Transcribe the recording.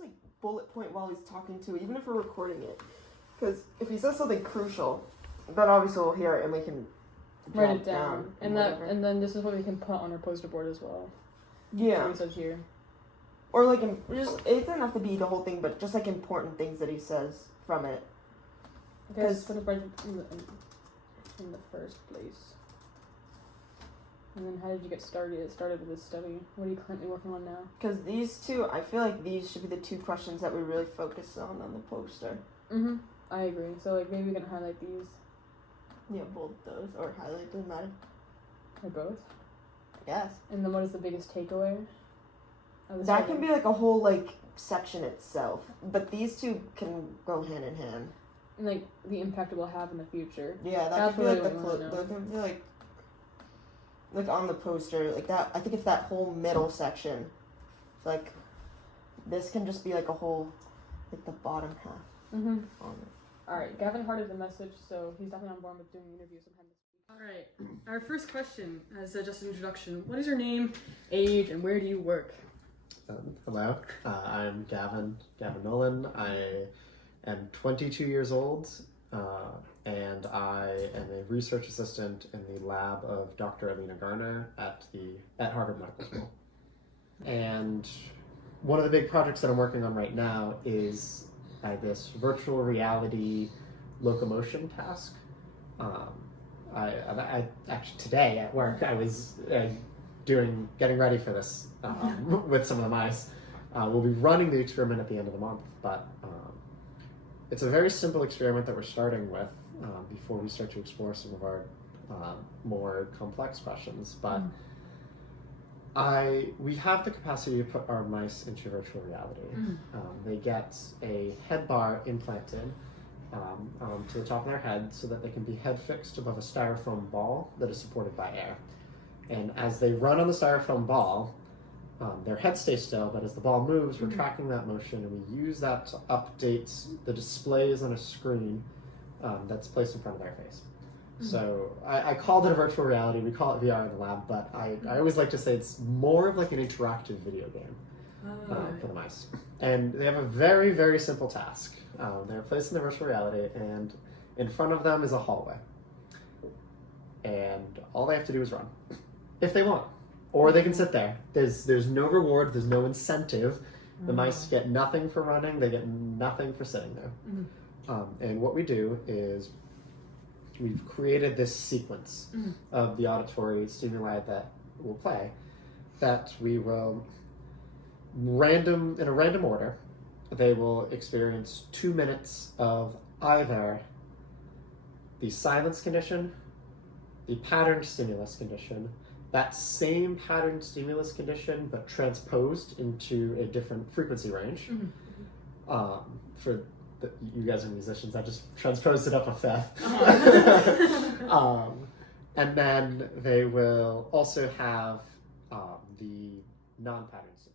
just like bullet point while he's talking to, even if we're recording it. Because if he says something crucial, then obviously we'll hear it and we can write it down. And then this is what we can put on our poster board as well. Yeah. What he says here. Or like, just, it doesn't have to be the whole thing, but just like important things that he says from it. Because put it right in the first place. And then how did you get started? It started with this study. What are you currently working on now? Because these two, I feel like these should be the two questions that we really focus on the poster. Mm-hmm. I agree. So like maybe we can highlight these. Yeah, both those. Or highlight, doesn't matter. Or both? I guess. And then what is the biggest takeaway? That can be like a whole like section itself. But these two can go hand in hand. And like the impact it will have in the future. Yeah, that could be like that could be like on the poster, like that. I think it's that whole middle section. Like, this can just be like a whole, like the bottom half. Mm-hmm. Alright, Gavin hearted the message, so he's definitely on board with doing the interview sometime this week. Alright, our first question, as just an introduction, what is your name, age, and where do you work? Hello, I'm Gavin Nolan. I am 22 years old, and I am a research assistant in the lab of Dr. Alina Garner at Harvard Medical School. And one of the big projects that I'm working on right now is this virtual reality locomotion task. I actually today at work I was getting ready for this with some of the mice. We'll be running the experiment at the end of the month, but it's a very simple experiment that we're starting with before we start to explore some of our more complex questions. But we have the capacity to put our mice into virtual reality. They get a head bar implanted to the top of their head so that they can be head fixed above a styrofoam ball that is supported by air. And as they run on the styrofoam ball, their head stays still, but as the ball moves, we're tracking that motion, and we use that to update the displays on a screen that's placed in front of their face. So I called it a virtual reality. We call it VR in the lab, but I always like to say it's more of like an interactive video game for the mice. And they have a very, very simple task. They're placed in the virtual reality, and in front of them is a hallway. And all they have to do is run, if they want. Or they can sit there. There's no reward, there's no incentive. The mice get nothing for running, they get nothing for sitting there. And what we do is we've created this sequence of the auditory stimuli that will play, that we will in a random order, they will experience 2 minutes of either the silence condition, the patterned stimulus condition, that same patterned stimulus condition but transposed into a different frequency range. You guys are musicians, I just transposed it up a fifth. And then they will also have the non-patterned stimulus.